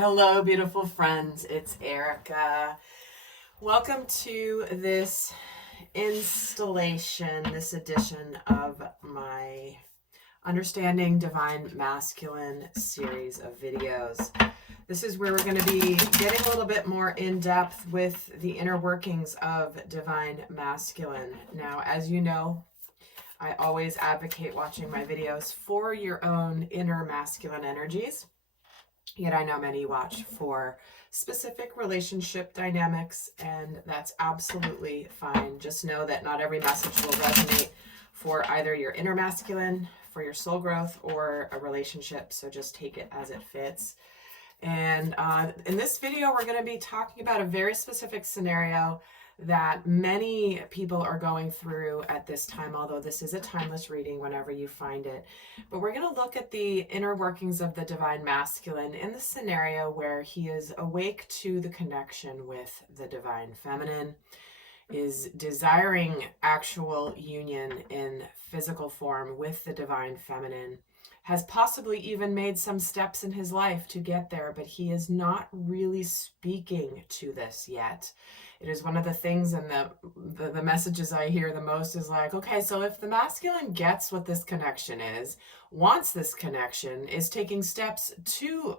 Hello, beautiful friends. It's Erica. Welcome to this installation, this edition of my Understanding Divine Masculine series of videos. This is where we're going to be getting a little bit more in depth with the inner workings of Divine Masculine. Now, as you know, I always advocate watching my videos for your own inner masculine energies. Yet I know many watch for specific relationship dynamics, and that's absolutely fine. Just know that not every message will resonate for either your inner masculine, for your soul growth, or a relationship. So just take it as it fits. And in this video, we're going to be talking about a very specific scenario that many people are going through at this time, although this is a timeless reading whenever you find it. But we're going to look at the inner workings of the Divine Masculine in the scenario where he is awake to the connection with the Divine Feminine, is desiring actual union in physical form with the Divine Feminine, has possibly even made some steps in his life to get there, but he is not really speaking to this yet. It is one of the things in the messages I hear the most is like, okay, so if the masculine gets what this connection is, wants this connection, is taking steps to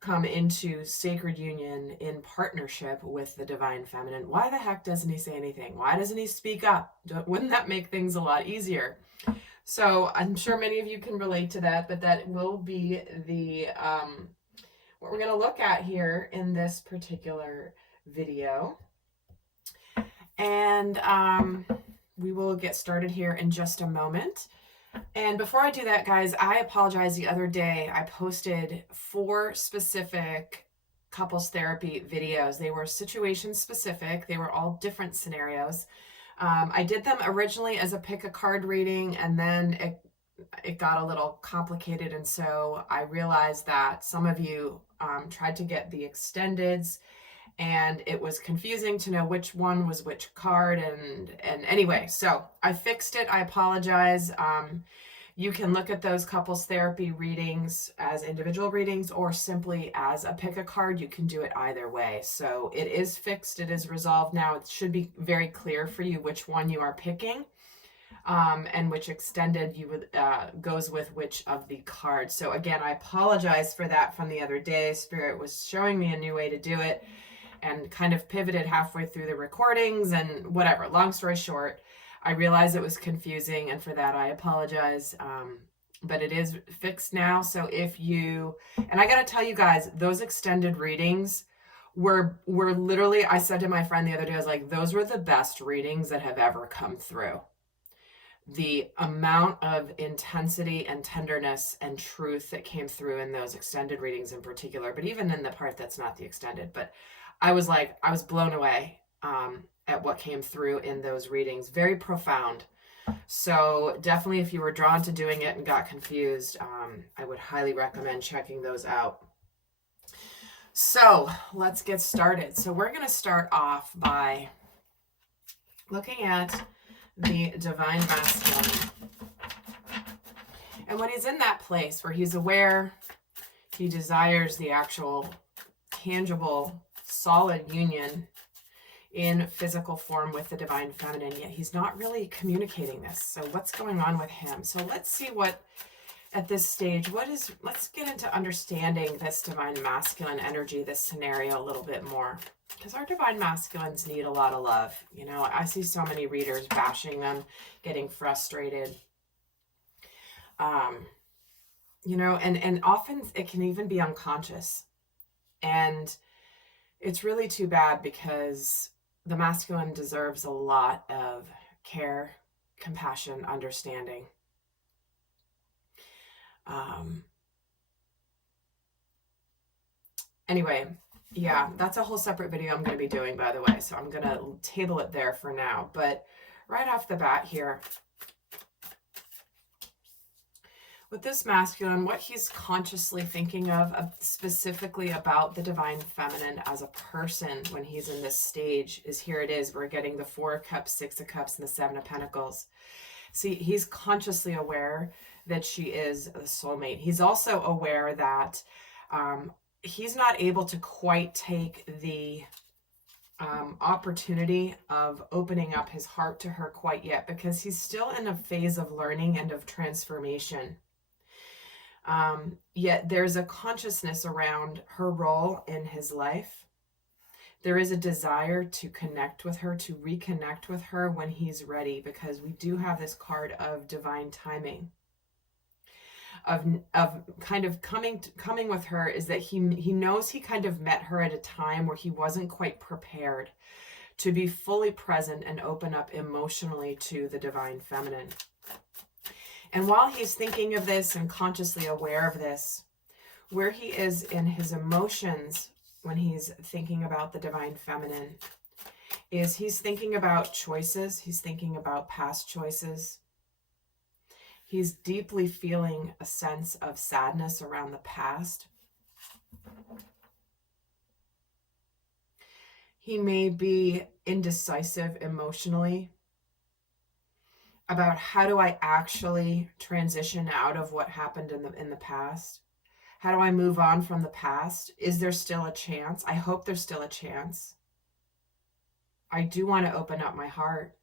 come into sacred union in partnership with the Divine Feminine, why the heck doesn't he say anything? Why doesn't he speak up? Wouldn't that make things a lot easier? So I'm sure many of you can relate to that, but that will be the what we're going to look at here in this particular video. And we will get started here in just a moment. And before I do that, guys, I apologize. The other day I posted 4 specific couples therapy videos. They were situation specific. They were all different scenarios. I did them originally as a pick a card reading, and then it got a little complicated. And so I realized that some of you tried to get the extendeds, and it was confusing to know which one was which card. And anyway, so I fixed it. I apologize. You can look at those couples therapy readings as individual readings or simply as a pick a card. You can do it either way. So it is fixed. It is resolved now. It should be very clear for you which one you are picking and which extended you would goes with which of the cards. So again, I apologize for that from the other day. Spirit was showing me a new way to do it and kind of pivoted halfway through the recordings and whatever. Long story short, I realized it was confusing, and for that I apologize, but it is fixed now. So if you, and I gotta tell you guys, those extended readings were literally, I said to my friend the other day, I was like, those were the best readings that have ever come through. The amount of intensity and tenderness and truth that came through in those extended readings in particular, but even in the part that's not the extended, but I was blown away at what came through in those readings. Very profound. So definitely if you were drawn to doing it and got confused, I would highly recommend checking those out. So let's get started. So we're going to start off by looking at the Divine Masculine. And when he's in that place where he's aware, he desires the actual tangible, solid union in physical form with the Divine Feminine, yet he's not really communicating this. So what's going on with him? So let's see what, at this stage, let's get into understanding this Divine Masculine energy, this scenario a little bit more. Because our Divine Masculines need a lot of love. You know, I see so many readers bashing them, getting frustrated. You know, and often it can even be unconscious. And it's really too bad because the masculine deserves a lot of care, compassion, understanding. Anyway, yeah, that's a whole separate video I'm going to be doing, by the way. So I'm going to table it there for now. But right off the bat here, with this masculine, what he's consciously thinking of specifically about the Divine Feminine as a person when he's in this stage is, here it is, we're getting the 4 of Cups, 6 of Cups, and the 7 of Pentacles. See, he's consciously aware that she is the soulmate. He's also aware that he's not able to quite take the opportunity of opening up his heart to her quite yet, because he's still in a phase of learning and of transformation. Yet there's a consciousness around her role in his life. There is a desire to connect with her, to reconnect with her when he's ready, because we do have this card of divine timing. Of kind of coming with her, is that he knows he kind of met her at a time where he wasn't quite prepared to be fully present and open up emotionally to the divine feminine. And while he's thinking of this and consciously aware of this, where he is in his emotions when he's thinking about the divine feminine is he's thinking about choices. He's thinking about past choices. He's deeply feeling a sense of sadness around the past. He may be indecisive emotionally about how do I actually transition out of what happened in the past? How do I move on from the past? Is there still a chance? I hope there's still a chance. I do want to open up my heart.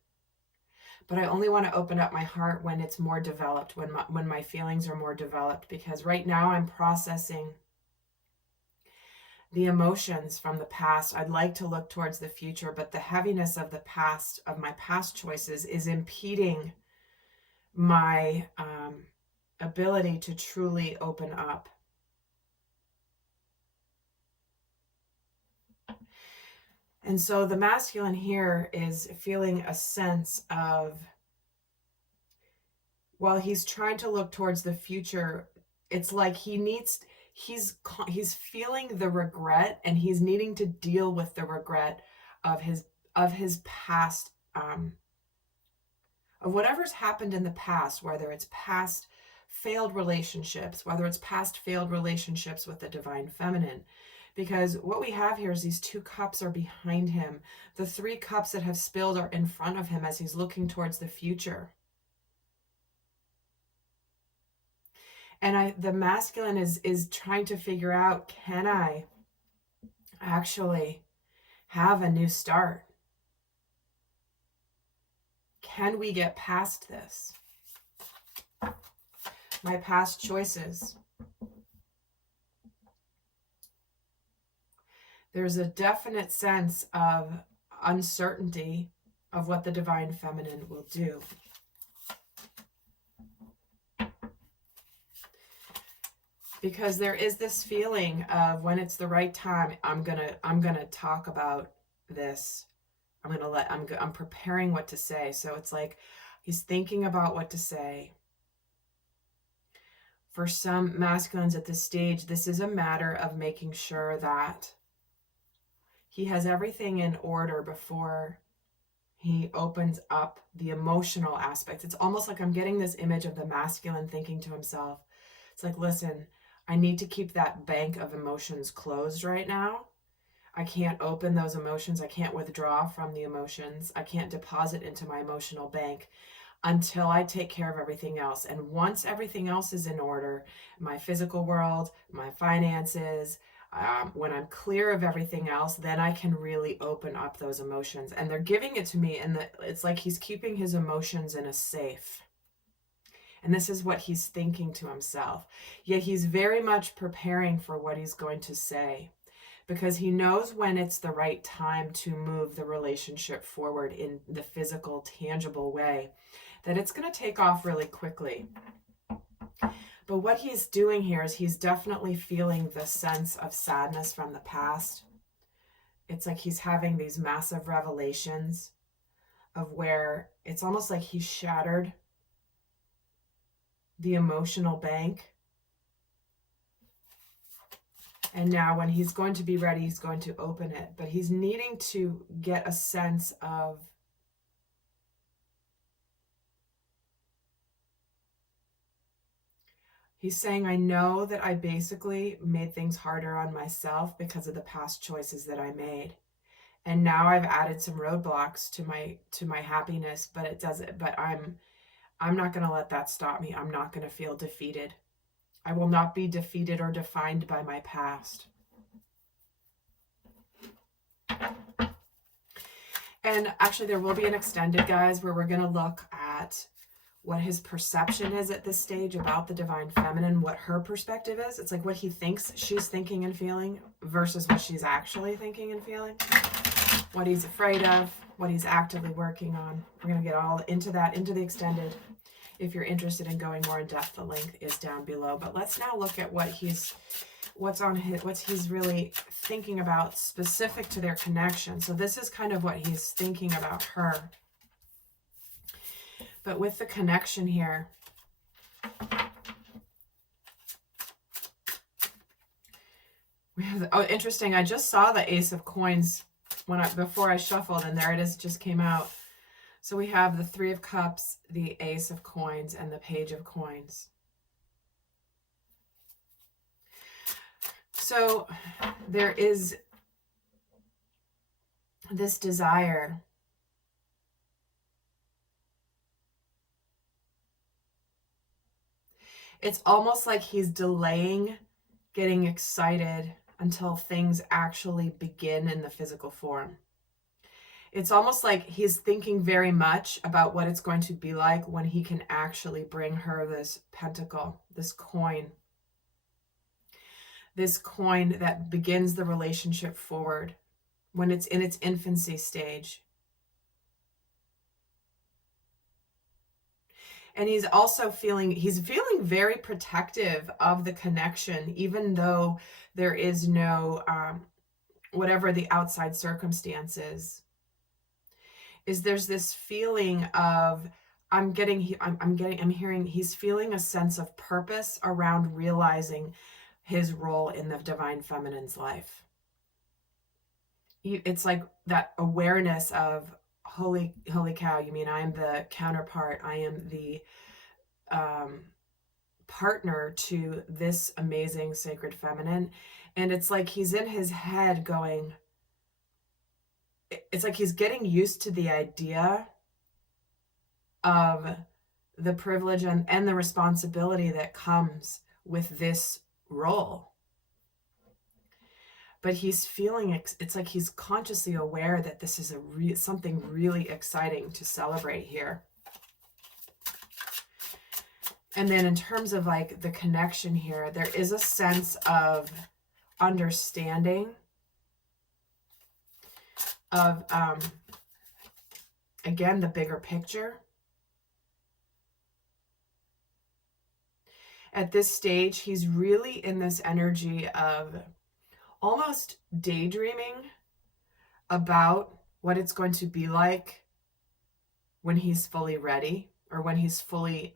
But I only want to open up my heart when it's more developed, when my feelings are more developed, because right now I'm processing the emotions from the past. I'd like to look towards the future, but the heaviness of the past, of my past choices, is impeding my ability to truly open up. And so the masculine here is feeling a sense of, while he's trying to look towards the future, it's like he's feeling the regret, and he's needing to deal with the regret of his past, of whatever's happened in the past, whether it's past failed relationships, whether it's past failed relationships with the divine feminine. Because what we have here is these 2 cups are behind him. The 3 cups that have spilled are in front of him as he's looking towards the future. And the masculine is trying to figure out, can I actually have a new start? Can we get past this? My past choices. There's a definite sense of uncertainty of what the divine feminine will do. Because there is this feeling of, when it's the right time, I'm gonna talk about this. I'm preparing what to say. So it's like he's thinking about what to say. For some masculines at this stage, this is a matter of making sure that he has everything in order before he opens up the emotional aspects. It's almost like I'm getting this image of the masculine thinking to himself, it's like, listen, I need to keep that bank of emotions closed right now. I can't open those emotions. I can't withdraw from the emotions. I can't deposit into my emotional bank until I take care of everything else. And once everything else is in order, my physical world, my finances, when I'm clear of everything else, then I can really open up those emotions. And they're giving it to me, and it's like he's keeping his emotions in a safe. And this is what he's thinking to himself. Yet he's very much preparing for what he's going to say, because he knows when it's the right time to move the relationship forward in the physical, tangible way, that it's going to take off really quickly. But what he's doing here is he's definitely feeling the sense of sadness from the past. It's like he's having these massive revelations of where it's almost like he's shattered the emotional bank. And now when he's going to be ready, he's going to open it. But he's needing to get a sense of he's saying, I know that I basically made things harder on myself because of the past choices that I made. And now I've added some roadblocks to my happiness, but it doesn't, but I'm not going to let that stop me. I'm not going to feel defeated. I will not be defeated or defined by my past. And actually there will be an extended, guys, where we're going to look at what his perception is at this stage about the divine feminine, what her perspective is. It's like what he thinks she's thinking and feeling versus what she's actually thinking and feeling, what he's afraid of, what he's actively working on. We're going to get all into that, into the extended. If you're interested in going more in depth, the link is down below. But let's now look at what he's really thinking about specific to their connection. So this is kind of what he's thinking about her. But with the connection here, we have, oh, interesting. I just saw the Ace of Coins before I shuffled, and there it is, just came out. So we have the Three of Cups, the Ace of Coins, and the Page of Coins. So there is this desire it's almost like he's delaying getting excited until things actually begin in the physical form. It's almost like he's thinking very much about what it's going to be like when he can actually bring her this pentacle, this coin that begins the relationship forward when it's in its infancy stage. And he's also feeling very protective of the connection, even though there is no, whatever the outside circumstances is, there's this feeling of, I'm hearing he's feeling a sense of purpose around realizing his role in the divine feminine's life. It's like that awareness of, holy cow, you mean I'm the counterpart, I am the partner to this amazing sacred feminine. And it's like he's in his head going, it's like he's getting used to the idea of the privilege and the responsibility that comes with this role. But he's feeling, it's like he's consciously aware that this is something really exciting to celebrate here. And then in terms of like the connection here, there is a sense of understanding of, again, the bigger picture. At this stage, he's really in this energy of almost daydreaming about what it's going to be like when he's fully ready, or when he's fully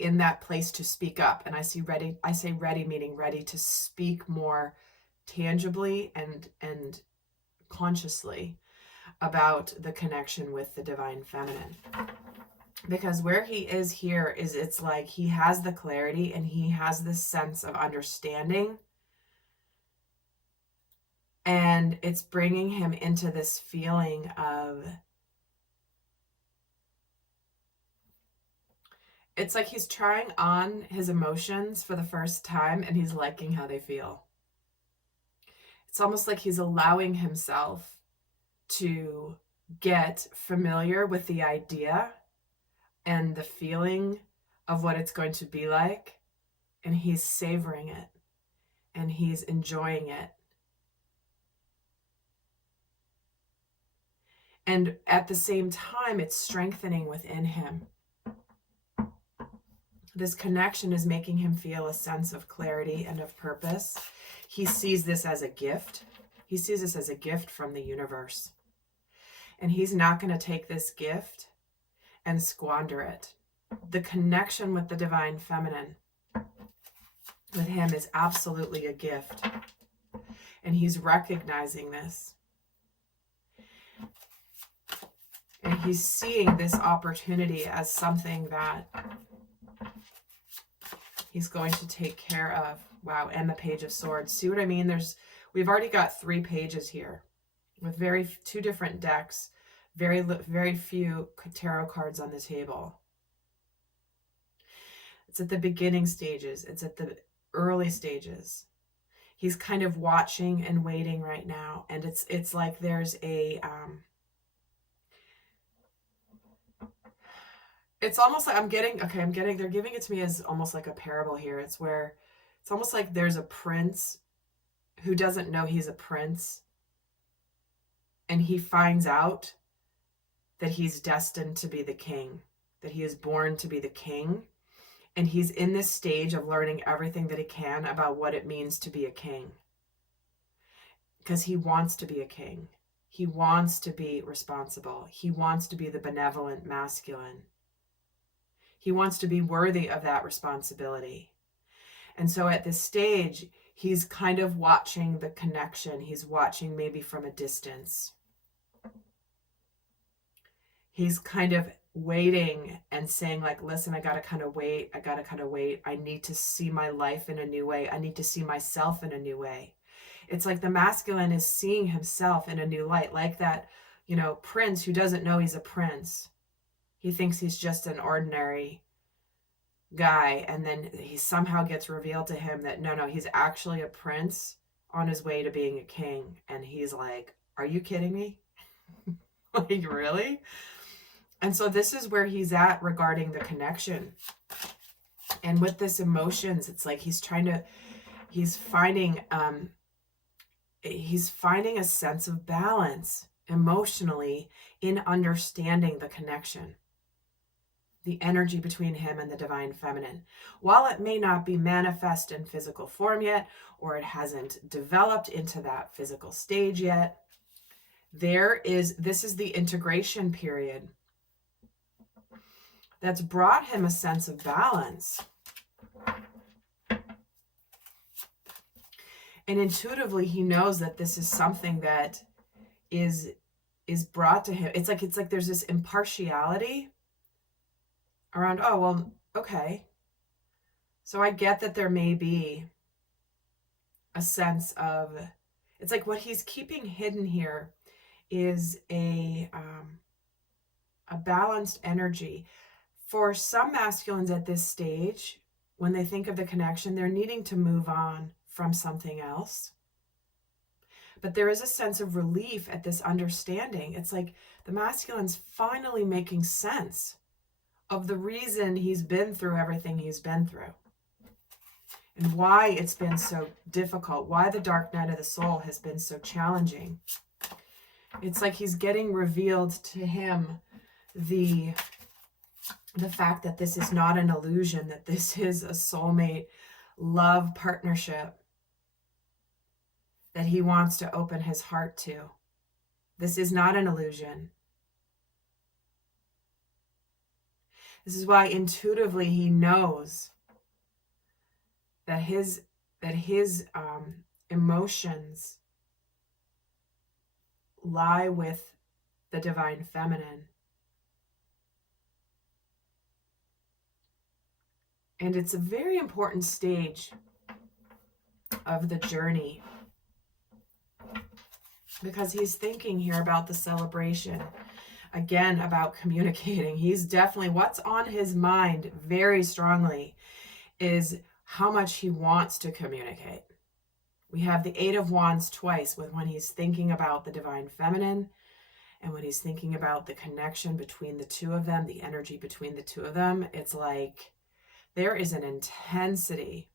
in that place to speak up. And I say ready meaning ready to speak more tangibly and consciously about the connection with the divine feminine. Because where he is here is, it's like he has the clarity and he has this sense of understanding. And it's bringing him into this feeling of, it's like he's trying on his emotions for the first time and he's liking how they feel. It's almost like he's allowing himself to get familiar with the idea and the feeling of what it's going to be like. And he's savoring it and he's enjoying it. And at the same time, it's strengthening within him. This connection is making him feel a sense of clarity and of purpose. He sees this as a gift. He sees this as a gift from the universe. And he's not going to take this gift and squander it. The connection with the divine feminine with him is absolutely a gift. And he's recognizing this. And he's seeing this opportunity as something that he's going to take care of. Wow, and the Page of Swords. See what I mean? We've already got 3 pages here with 2 different decks, very few tarot cards on the table. It's at the beginning stages. It's at the early stages. He's kind of watching and waiting right now. And it's like there's a, it's almost like they're giving it to me as almost like a parable here. It's where it's almost like there's a prince who doesn't know he's a prince. And he finds out that he's destined to be the king, that he is born to be the king. And he's in this stage of learning everything that he can about what it means to be a king. Because he wants to be a king. He wants to be responsible. He wants to be the benevolent masculine. He wants to be worthy of that responsibility. And so at this stage, he's kind of watching the connection. He's watching maybe from a distance. He's kind of waiting and saying like, listen, I got to kind of wait. I need to see my life in a new way. I need to see myself in a new way. It's like the masculine is seeing himself in a new light, like that, prince who doesn't know he's a prince. He thinks he's just an ordinary guy. And then he somehow gets revealed to him that no, he's actually a prince on his way to being a king. And he's like, are you kidding me? Like, really? And so this is where he's at regarding the connection. And with this emotions, it's like he's finding a sense of balance emotionally in understanding the connection, the energy between him and the divine feminine. While it may not be manifest in physical form yet, or it hasn't developed into that physical stage yet, this is the integration period that's brought him a sense of balance. And intuitively, he knows that this is something that is brought to him. It's like there's this impartiality around, oh, well, okay. So I get that there may be a sense of, it's like what he's keeping hidden here is a balanced energy. For some masculines at this stage, when they think of the connection, they're needing to move on from something else. But there is a sense of relief at this understanding. It's like the masculine's finally making sense of the reason he's been through everything he's been through. And why it's been so difficult, why the dark night of the soul has been so challenging. It's like he's getting revealed to him the fact that this is not an illusion, that this is a soulmate love partnership that he wants to open his heart to. This is not an illusion. This is why intuitively he knows that his emotions lie with the divine feminine. And it's a very important stage of the journey, because he's thinking here about the celebration, again, about communicating. He's definitely, what's on his mind very strongly is how much he wants to communicate. We have the Eight of Wands twice, with when he's thinking about the divine feminine and when he's thinking about the connection between the two of them, the energy between the two of them. It's like there is an intensity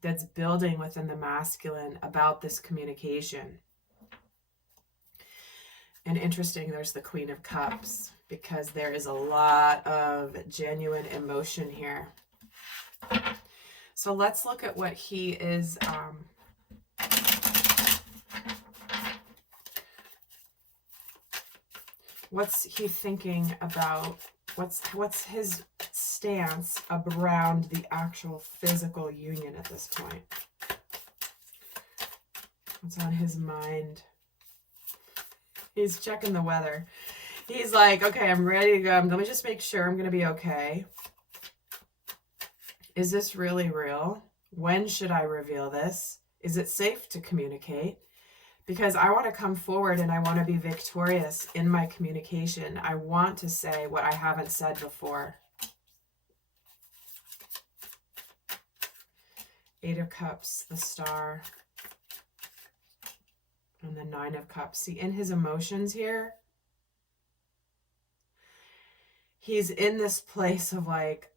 that's building within the masculine about this communication. And interesting, there's the Queen of Cups, because there is a lot of genuine emotion here. So let's look at what he is what's he thinking about, what's his stance around the actual physical union at this point. What's on his mind? He's checking the weather. He's like, okay, I'm ready to go. Let me just make sure I'm going to be okay. Is this really real? When should I reveal this? Is it safe to communicate? Because I want to come forward and I want to be victorious in my communication. I want to say what I haven't said before. Eight of Cups, the Star, and the Nine of Cups. See, in his emotions here, he's in this place of like,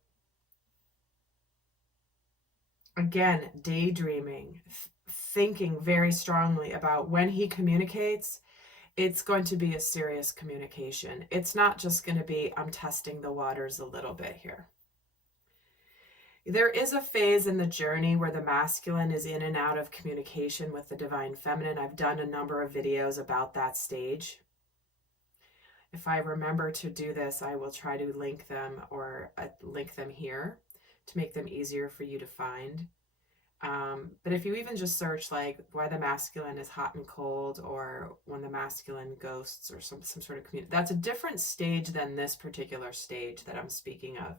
again, daydreaming, thinking very strongly about when he communicates, it's going to be a serious communication. It's not just going to be, I'm testing the waters a little bit here. There is a phase in the journey where the masculine is in and out of communication with the divine feminine. I've done a number of videos about that stage. If I remember to do this, I will try to link them or link them here to make them easier for you to find. But if you even just search like why the masculine is hot and cold, or when the masculine ghosts, or some sort of community, that's a different stage than this particular stage that I'm speaking of.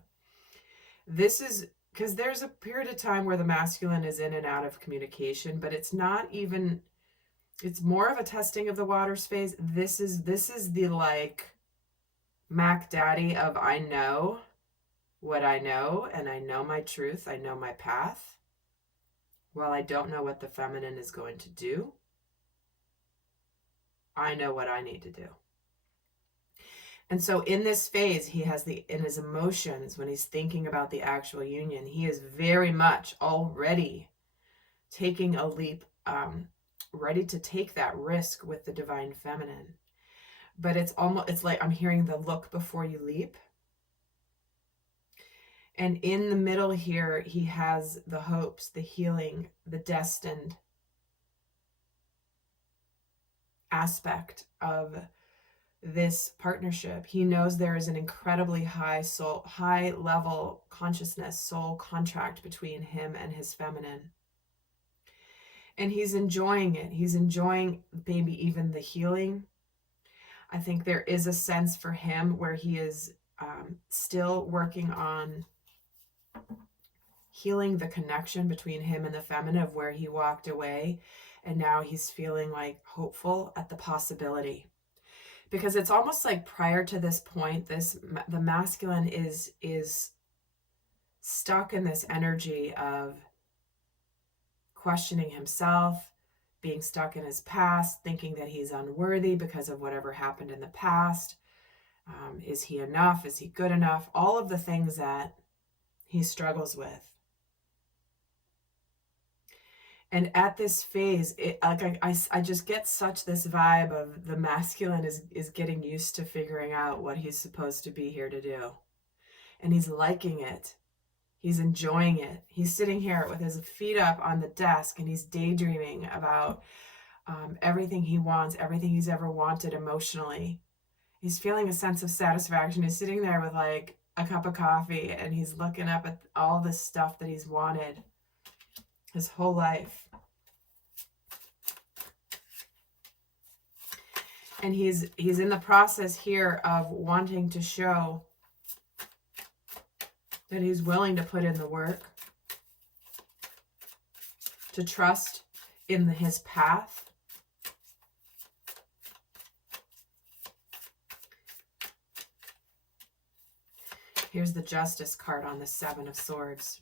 This is because there's a period of time where the masculine is in and out of communication, but it's not even, it's more of a testing of the waters phase. This is the like Mac Daddy of I know what I know, and I know my truth, I know my path. Well, I don't know what the feminine is going to do. I know what I need to do. And so in this phase, he has in his emotions, when he's thinking about the actual union, he is very much already taking a leap, ready to take that risk with the divine feminine. But it's like I'm hearing the look before you leap. And in the middle here, he has the hopes, the healing, the destined aspect of this partnership. He knows there is an incredibly high level consciousness, soul contract between him and his feminine. And he's enjoying it. He's enjoying maybe even the healing. I think there is a sense for him where he is still working on healing the connection between him and the feminine of where he walked away. And now he's feeling like hopeful at the possibility. Because it's almost like prior to this point, the masculine is stuck in this energy of questioning himself, being stuck in his past, thinking that he's unworthy because of whatever happened in the past. Is he enough? Is he good enough? All of the things that he struggles with. And at this phase, I just get such this vibe of the masculine is getting used to figuring out what he's supposed to be here to do. And he's liking it. He's enjoying it. He's sitting here with his feet up on the desk and he's daydreaming about everything he wants, everything he's ever wanted emotionally. He's feeling a sense of satisfaction. He's sitting there with like a cup of coffee and he's looking up at all this stuff that he's wanted his whole life. And he's in the process here of wanting to show that he's willing to put in the work, to trust in his path. Here's the Justice card on the Seven of Swords.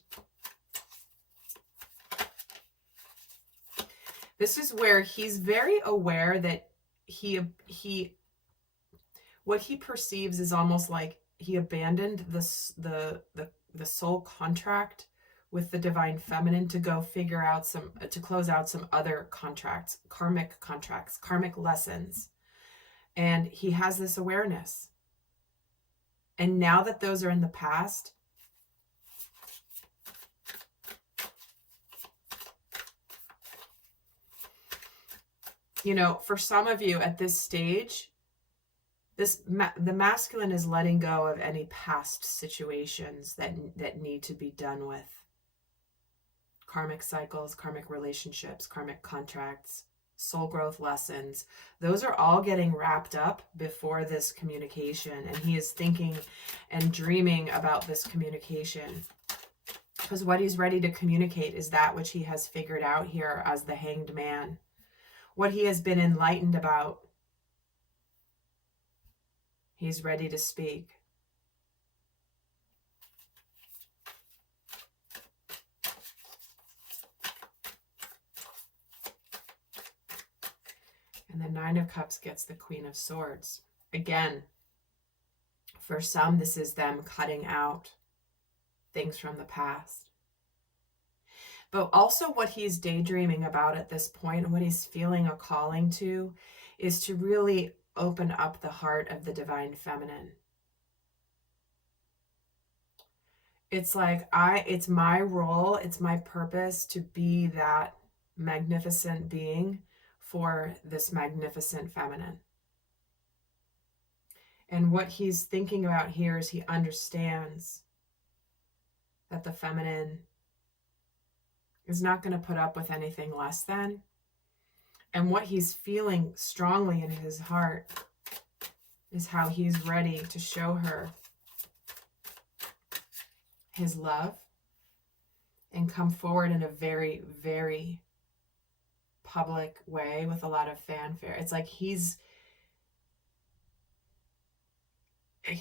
This is where he's very aware that what he perceives is almost like he abandoned the soul contract with the divine feminine to go figure out to close out some other contracts, karmic lessons. And he has this awareness. And now that those are in the past, you know, for some of you at this stage, the masculine is letting go of any past situations that need to be done with. Karmic cycles, karmic relationships, karmic contracts, soul growth lessons. Those are all getting wrapped up before this communication. And he is thinking and dreaming about this communication. Because what he's ready to communicate is that which he has figured out here as the Hanged Man. What he has been enlightened about. He's ready to speak. And the Nine of Cups gets the Queen of Swords. Again, for some, this is them cutting out things from the past. But also what he's daydreaming about at this point, and what he's feeling a calling to, is to really open up the heart of the divine feminine. It's like, it's my role, it's my purpose to be that magnificent being for this magnificent feminine. And what he's thinking about here is he understands that the feminine is not going to put up with anything less than. And what he's feeling strongly in his heart is how he's ready to show her his love and come forward in a very, very public way with a lot of fanfare. It's like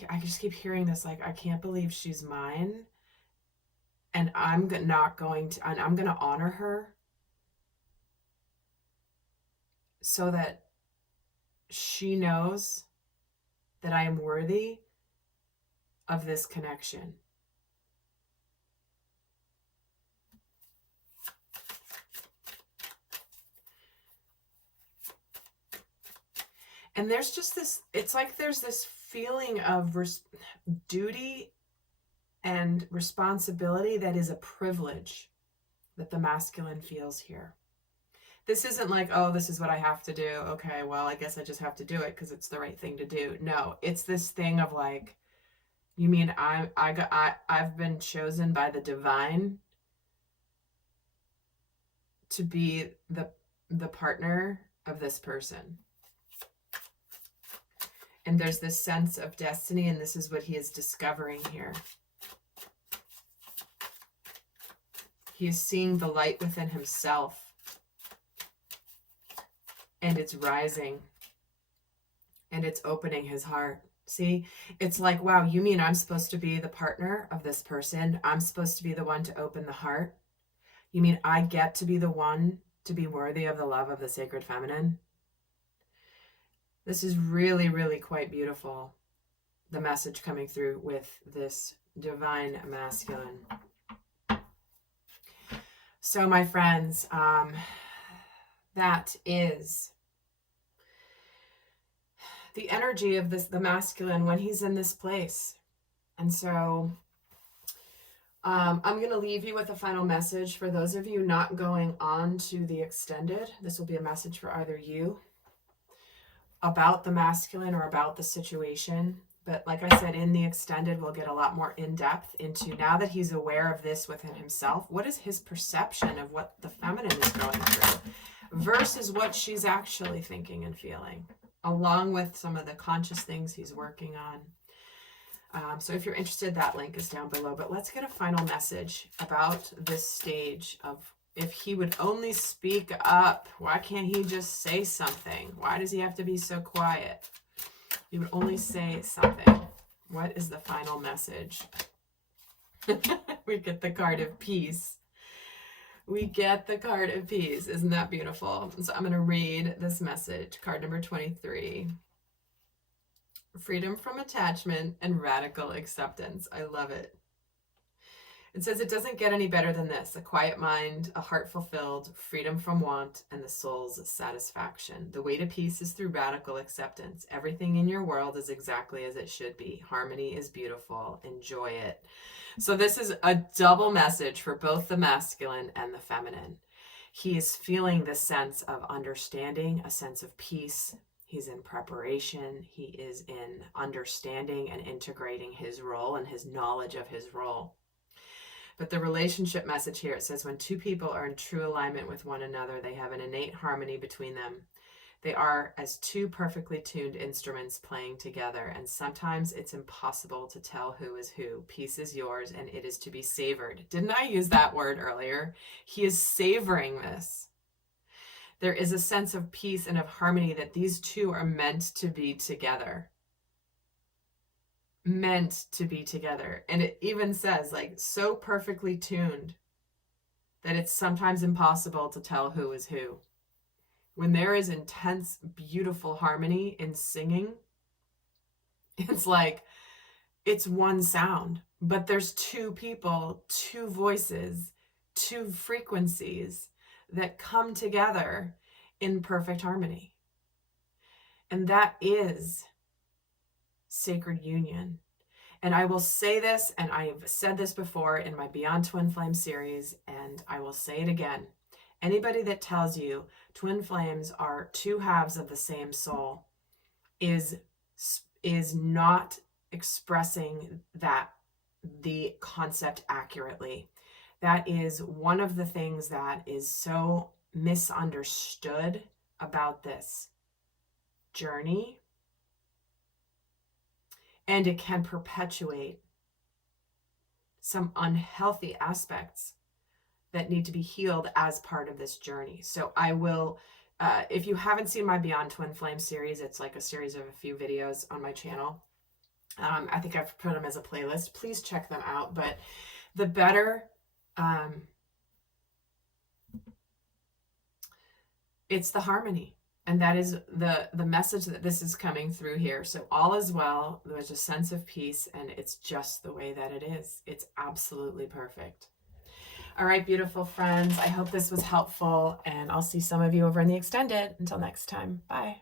I just keep hearing this, like, I can't believe she's mine, and I'm going to honor her so that she knows that I am worthy of this connection. And there's just this, it's like there's this feeling of duty and responsibility that is a privilege that the masculine feels here. This isn't like, oh, this is what I have to do. Okay, well, I guess I just have to do it because it's the right thing to do. No, it's this thing of like, you mean I've been chosen by the divine to be the partner of this person. And there's this sense of destiny, and this is what he is discovering here. He is seeing the light within himself, and it's rising, and it's opening his heart. See, it's like, wow, you mean I'm supposed to be the partner of this person? I'm supposed to be the one to open the heart? You mean I get to be the one to be worthy of the love of the sacred feminine? This is really, really quite beautiful, the message coming through with this divine masculine. So, my friends, that is the energy of the masculine when he's in this place. And so I'm going to leave you with a final message for those of you not going on to the extended. This will be a message for either you about the masculine or about the situation. But like I said, in the extended, we'll get a lot more in depth into, now that he's aware of this within himself, what is his perception of what the feminine is going through versus what she's actually thinking and feeling, along with some of the conscious things he's working on. So if you're interested, that link is down below. But let's get a final message about this stage of, if he would only speak up, why can't he just say something? Why does he have to be so quiet? He would only say something. What is the final message? We get the card of peace. We get the card of peace. Isn't that beautiful? So I'm going to read this message. Card number 23. Freedom from attachment and radical acceptance. I love it. It says, it doesn't get any better than this. A quiet mind, a heart fulfilled, freedom from want, and the soul's satisfaction. The way to peace is through radical acceptance. Everything in your world is exactly as it should be. Harmony is beautiful. Enjoy it. So this is a double message for both the masculine and the feminine. He is feeling this sense of understanding, a sense of peace. He's in preparation. He is in understanding and integrating his role and his knowledge of his role. But the relationship message here, it says, when two people are in true alignment with one another, they have an innate harmony between them. They are as two perfectly tuned instruments playing together, and sometimes it's impossible to tell who is who. Peace is yours, and it is to be savored. Didn't I use that word earlier? He is savoring this. There is a sense of peace and of harmony that these two are meant to be together. Meant to be together. And it even says, like, so perfectly tuned that it's sometimes impossible to tell who is who. when there is intense, beautiful harmony in singing, it's like, it's one sound, but there's two people, two voices, two frequencies that come together in perfect harmony. And that is sacred union. And I will say this, and I've said this before in my Beyond Twin Flame series, and I will say it again. Anybody that tells you twin flames are two halves of the same soul is not expressing the concept accurately. That is one of the things that is so misunderstood about this journey. And it can perpetuate some unhealthy aspects that need to be healed as part of this journey. So I will, if you haven't seen my Beyond Twin Flame series, it's like a series of a few videos on my channel. I think I've put them as a playlist. Please check them out. But the better, it's the harmony. And that is the message that this is coming through here. So all is well. There's a sense of peace, and it's just the way that it is. It's absolutely perfect. All right, beautiful friends. I hope this was helpful, and I'll see some of you over in the extended. Until next time, bye.